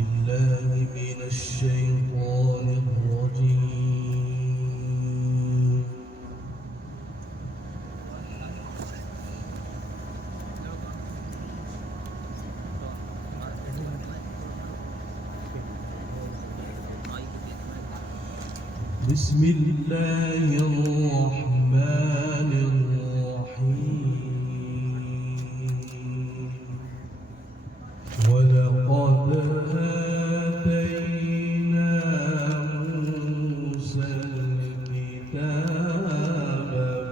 بالله من الشيطان الرجيم. بسم الله الرحمن الرحيم. ولقد آتينا موسى الكتاب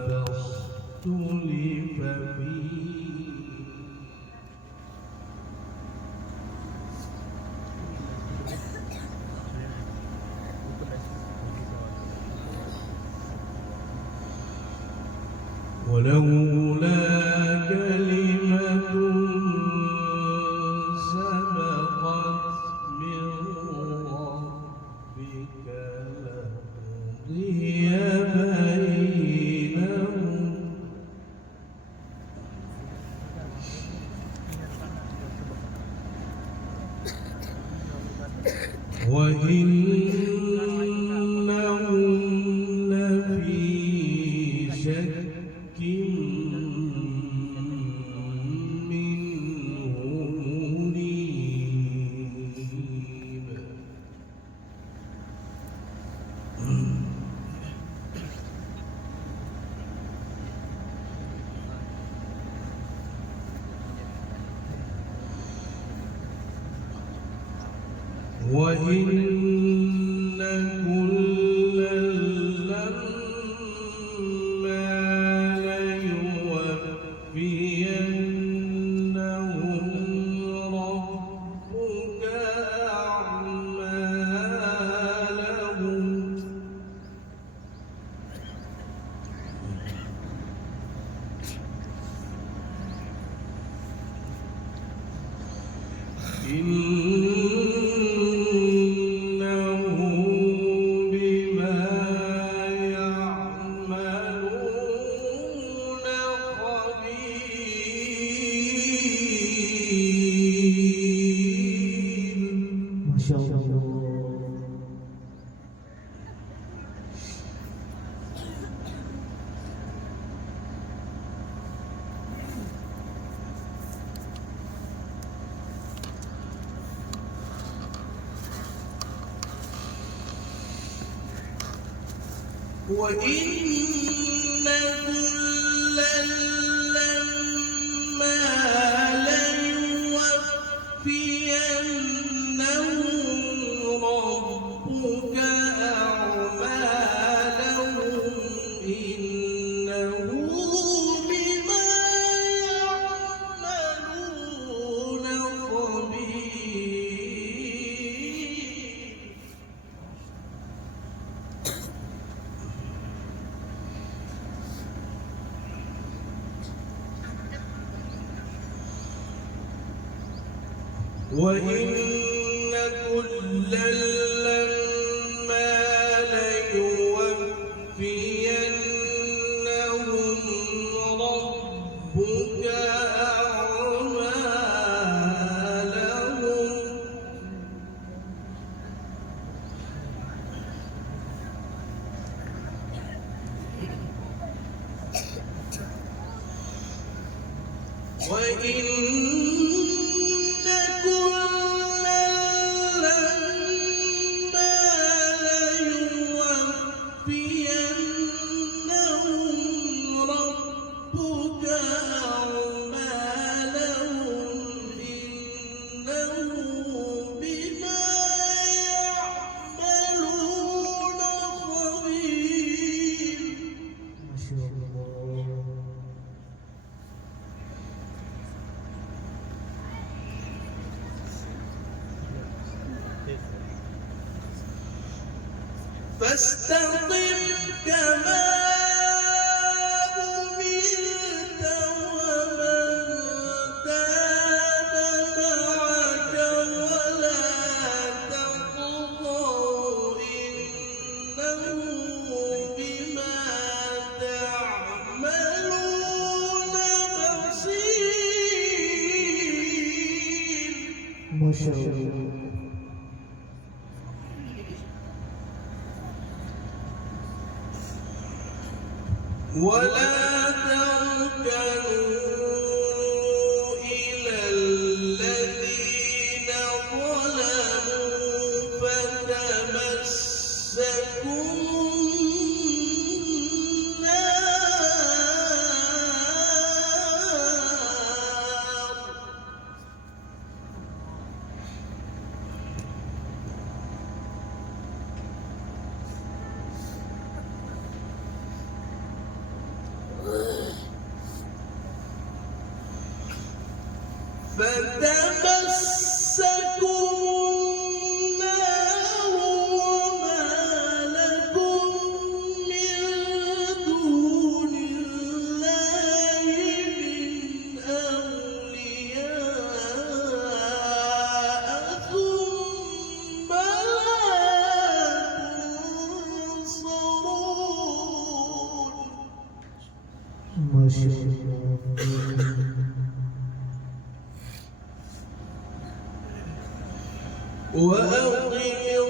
فاختلف فيه ولولا كلمة سبقت من ربك لقضي بينهم وإنهم لفي شك منه مريب. وإن كلا لما ليوفينهم ربك أعمالهم إنه بما يعملون خبير. ما شاء الله. وإن كلا لما ليوفينهم ربك أعمالهم إنه بما يعملون خبير. وإن كلا لما ليوفينهم ربك أعمالهم وإن فاستقم كما أمرت ومن تاب معك ولا تطغوا إنه بما تعملون بصير. ما شاء الله. ولا تركنوا إلى الذين ظلموا فتمسكوا النار وما لكم من دون الله من أولياء ثم لا تنصرون. ما شاء الله. وأقم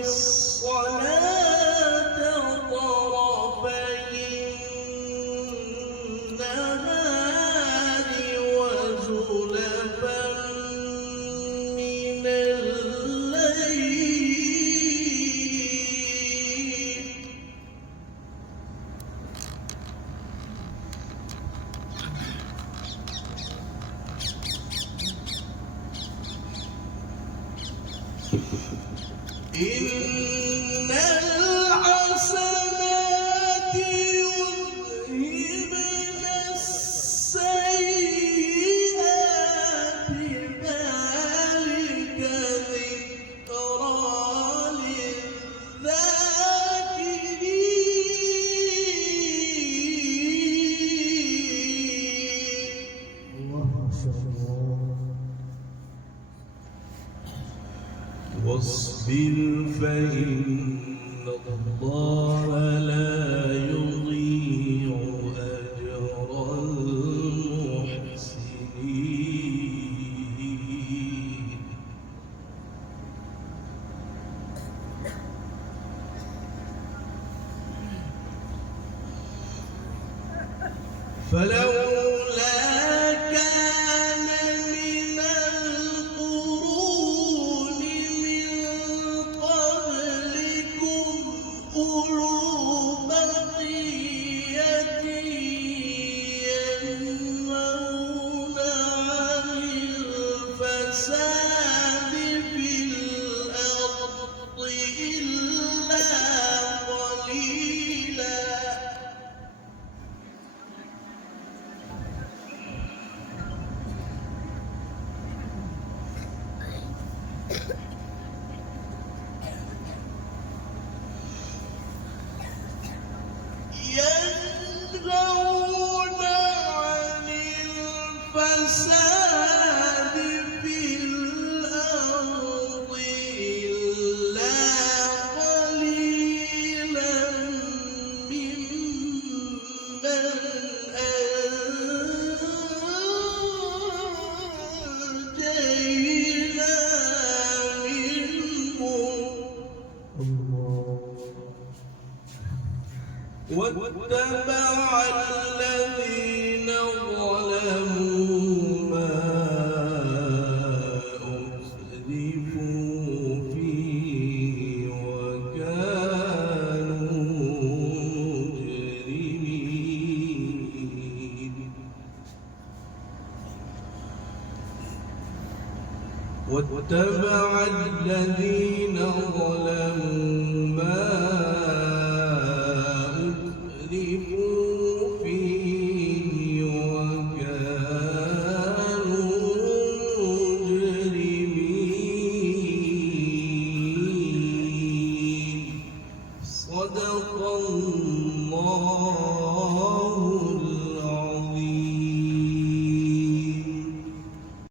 الصلاة طرفي النهار وزلفا من الليل إن الحسنات يذهبن السيئات ذلك ذكرى للذاكرين. الله ما شاء الله. واصبر فإن الله لا يضيع أجر المحسنين. فلولا كان من القرون أولو بقية ينهون عن الفساد في الأرض إلا قليلا. ينهون عن الفساد في الأرض إلا قليلا ممن أنجينا منهم. واتبع الذين ظلموا ما أترفوا فيه وكانوا مجرمين. واتبع الذين ظلموا ما